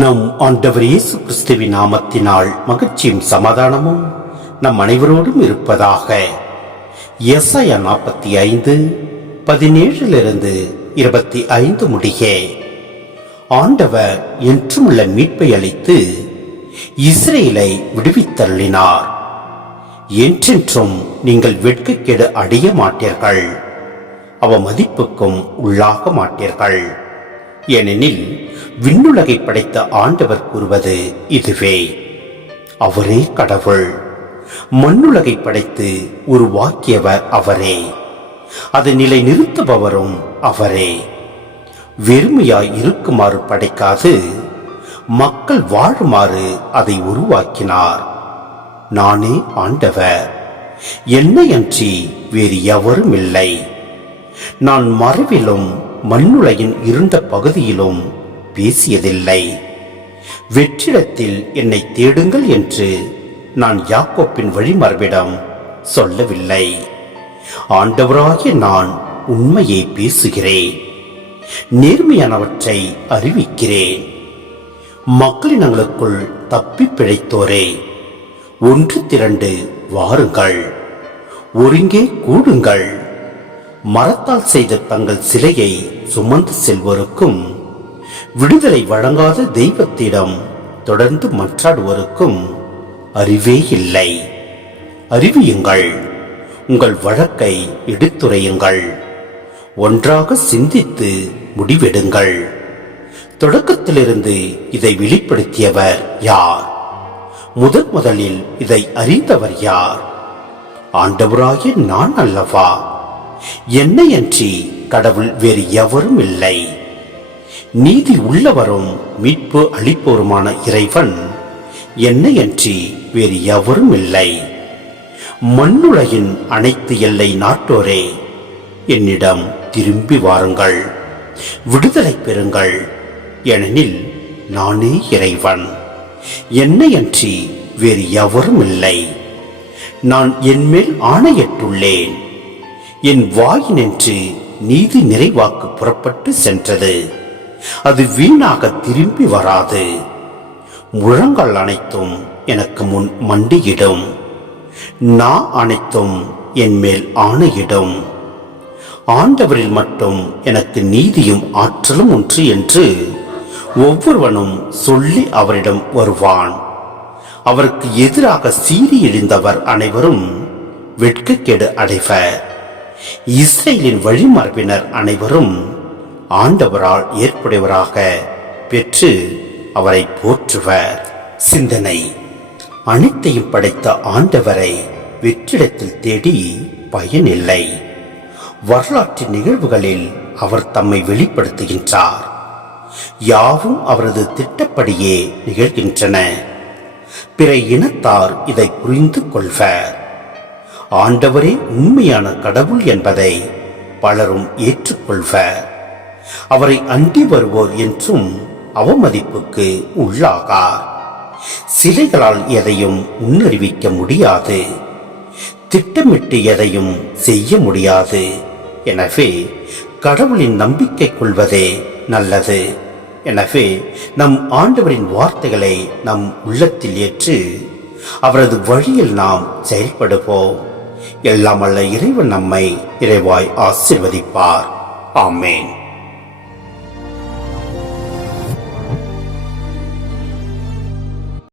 நம் ஆண்டவர் இயேசு கிறிஸ்துவின் நாமத்தினால் மகிழ்ச்சியும் சமாதானமும் நம் அனைவரோடும் இருப்பதாக. எசாயா 45:17-25 முடிய. ஆண்டவர் என்றுமுள்ள மீட்பை அளித்து இஸ்ரேலை விடுவித்தருளினார். என்றென்றும் நீங்கள் வெட்கக்கேடு அடைய மாட்டீர்கள், அவ மதிப்புக்கும் உள்ளாக மாட்டீர்கள். ஏனெனில் விண்ணுலகை படைத்த ஆண்டவர் கூறுவது இதுவே. அவரே கடவுள். மண்ணுலகை படைத்து உருவாக்கியவர் அவரே, அதை நிலை நிறுத்துபவரும் அவரே. வெறுமையாய் இருக்குமாறு படைக்காது மக்கள் வாழுமாறு அதை உருவாக்கினார். நானே ஆண்டவர், என்னை அன்றி வேறு எவரும் இல்லை. நான் மறைவிலும் மண்ணுலகின் இருண்ட பகுதியிலும் பேசியதில்லை. வெற்றிடத்தில் என்னை தேடுங்கள் என்று நான் யாக்கோப்பின் வழிமரபிடம் சொல்லவில்லை. ஆண்டவராகிய நான் உண்மையை பேசுகிறேன், நேர்மையானவற்றை அறிவிக்கிறேன். மக்களினங்களுக்குள் தப்பி பிழைத்தோரே, ஒன்று திரண்டு வாருங்கள், ஒருங்கே கூடுங்கள். மரத்தால் செய்த தங்கள் சிலையை சுமந்து செல்வோருக்கும், விடுதலை வழங்காத தெய்வத்திடம் தொடர்ந்து மன்றாடுவோருக்கும் அறிவே இல்லை. அறிவியுங்கள், உங்கள் வழக்கை எடுத்துரையுங்கள், ஒன்றாக சிந்தித்து முடிவெடுங்கள். தொடக்கத்திலிருந்து இதை வெளிப்படுத்தியவர் யார்? முதலில் இதை அறிந்தவர் யார்? ஆண்டவராகிய நான் அல்லவா? என்னை அன்றி கடவுள் வேறு எவரும் இல்லை. நீதி உள்ளவரும் மீட்பு அளிப்போருமான இறைவன் என்னை அன்றி வேறு எவரும் இல்லை. மண்ணுலகின் அனைத்து எல்லை நாட்டோரே, என்னிடம் திரும்பி வாருங்கள், விடுதலை பெறுங்கள். ஏனெனில் நானே இறைவன், என்னை அன்றி வேறு எவரும் இல்லை. நான் என்மேல் ஆணையிட்டுள்ளேன். என் வாயினின்று நீதி நிறைவாக்கு புறப்பட்டு சென்றது, அது வீணாக திரும்பி வராது. முழங்கால் அனைத்தும் எனக்கு முன் மண்டியிடும், நான் அனைத்தும் என் மேல் ஆணையிடும். ஆண்டவரில் மட்டும் எனக்கு நீதியும் ஆற்றலும் ஒன்று என்று ஒவ்வொருவனும் சொல்லி அவரிடம் வருவான். அவருக்கு எதிராக சீறி எழுந்தவர் அனைவரும் வெட்கக்கேடு அடைவர். இஸ்ரேலின் வழிமரபினர் அனைவரும் ஆண்டவரால் ஏற்புடையவராக பெற்று அவரை போற்றுவர். சிந்தனை: அனைத்தையும் படைத்த ஆண்டவரை வெற்றிடத்தில் தேடி பயனில்லை. வரலாற்றின் நிகழ்வுகளில் அவர் தம்மை வெளிப்படுத்துகின்றார். யாவும் அவரது திட்டப்படியே நிகழ்கின்றன. பிற இனத்தார் இதை புரிந்து கொள்வர். ஆண்டவரே உண்மையான கடவுள் என்பதை பலரும் ஏற்றுக்கொள்வர். அவரை அண்டி வருவோர் என்றும் அவமதிப்புக்கு உள்ளாகார். சிலைகளால் எதையும் முன்னறிவிக்க முடியாது, திட்டமிட்டு எதையும் செய்ய முடியாது. எனவே கடவுளின் நம்பிக்கை கொள்வதே நல்லது. எனவே நம் ஆண்டவரின் வார்த்தைகளை நம் உள்ளத்தில் ஏற்று அவரது வழியில் நாம் செயல்படுவோம். எல்லாம் வல்ல இறைவன் நம்மை இறைவாய் ஆசீர்வதிப்பார். ஆமேன்.